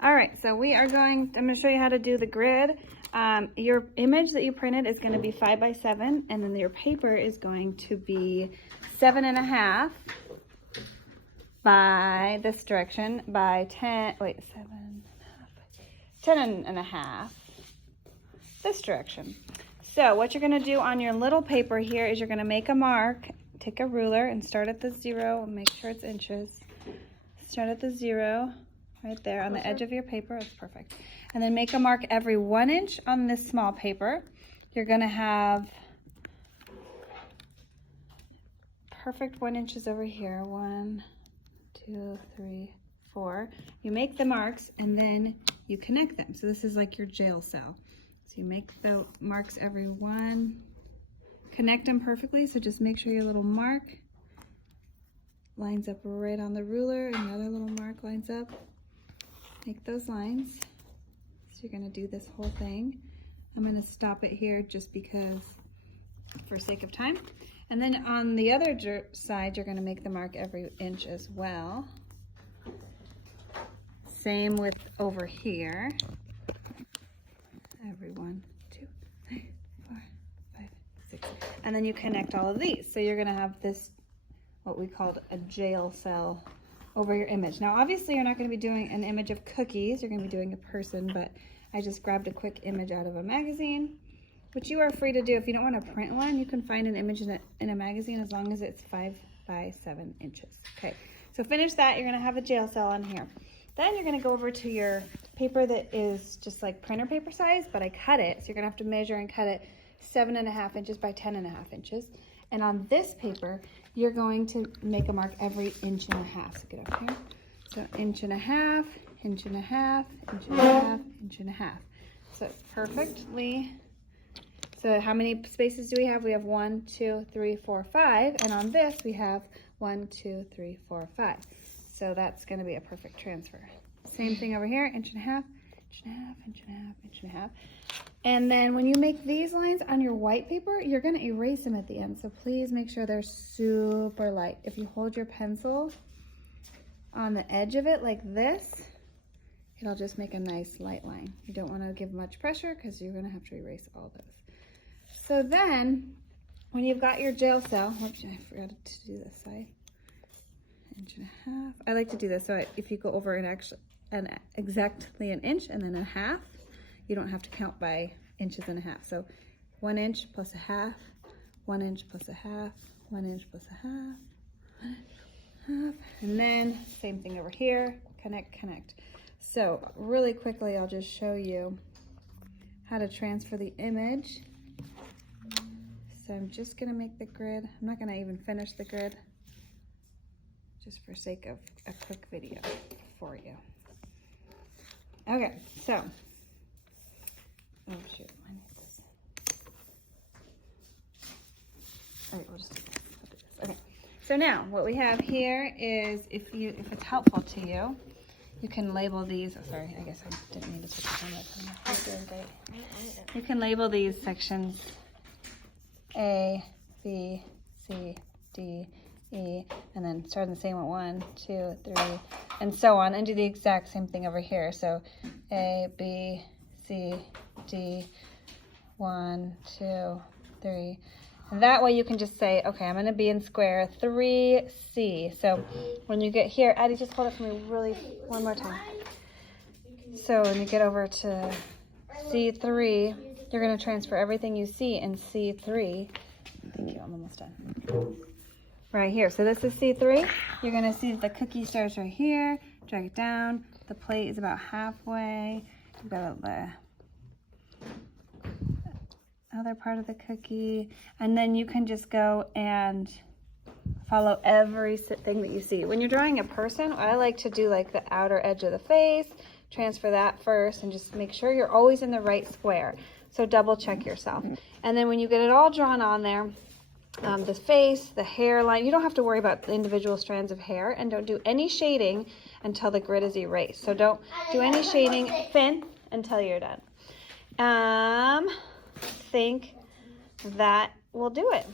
All right, so I'm going to show you how to do the grid. Your image that you printed is going to be 5 by 7, and then your paper is going to be 7.5 by this direction by 10.5 this direction. So what you're going to do on your little paper here is you're going to make a mark, take a ruler and start at the 0 and make sure it's inches. Start at the 0 right there on the edge of your paper. That's perfect. And then make a mark every 1 inch on this small paper. You're going to have perfect 1 inches over here. 1, 2, 3, 4. You make the marks and then you connect them. So this is like your jail cell. So you make the marks every 1, connect them perfectly. So just make sure your little mark lines up right on the ruler and the other little mark lines up. Make those lines. So you're gonna do this whole thing. I'm gonna stop it here just because, for sake of time. And then on the other side, you're gonna make the mark every inch as well. Same with over here. Every 1, 2, 3, 4, 5, 6. And then you connect all of these. So you're gonna have this, what we called a jail cell over your image. Now, obviously you're not gonna be doing an image of cookies, you're gonna be doing a person, but I just grabbed a quick image out of a magazine, which you are free to do. If you don't wanna print one, you can find an image in a magazine as long as it's 5 by 7 inches. Okay, so finish that, you're gonna have a jail cell on here. Then you're gonna go over to your paper that is just like printer paper size, but I cut it, so you're gonna have to measure and cut it 7.5 inches by 10.5 inches. And on this paper, you're going to make a mark every 1.5 inches. So get up here. So 1.5 inches, 1.5 inches, 1.5 inches, 1.5 inches. So it's perfectly. So how many spaces do we have? We have 1, 2, 3, 4, 5. And on this, we have 1, 2, 3, 4, 5. So that's going to be a perfect transfer. Same thing over here, 1.5 inches, 1.5 inches, 1.5 inches. And then when you make these lines on your white paper, you're going to erase them at the end. So please make sure they're super light. If you hold your pencil on the edge of it like this, it'll just make a nice light line. You don't want to give much pressure because you're going to have to erase all those. So then when you've got your jail cell, whoops, I forgot to do this side. 1.5 inches. I like to do this so if you go over exactly 1 inch and then 1/2, you don't have to count by inches and 1/2. So 1 inch plus 1/2, 1 inch plus 1/2, 1 inch plus 1/2, 1.5, and then same thing over here, connect. So really quickly, I'll just show you how to transfer the image. So I'm just gonna make the grid. I'm not gonna even finish the grid, just for sake of a quick video for you. Okay, so, oh shoot, I need this. All right, we'll just do this. Okay, so now what we have here is, if it's helpful to you, you can label these. Oh, sorry, I guess I didn't mean to put this on that. You're doing great. You can label these sections A, B, C, D, E, and then start in the same one, 1, 2, 3, and so on, and do the exact same thing over here. So A, B, C, D, 1, 2, 3. And that way you can just say, okay, I'm gonna be in square 3C. So when you get here, Addie, just hold it for me really one more time. So when you get over to C3, you're gonna transfer everything you see in C3. Thank you, I'm almost done. Right here, so this is C3. You're gonna see that the cookie starts right here, drag it down. The plate is about halfway. You've got the other part of the cookie, and then you can just go and follow every thing that you see. When you're drawing a person, I like to do like the outer edge of the face, transfer that first, and just make sure you're always in the right square. So double check yourself. And then when you get it all drawn on there, the face, the hairline, you don't have to worry about the individual strands of hair, and don't do any shading until the grid is erased. So don't do any shading, Finn, until you're done. Think that will do it.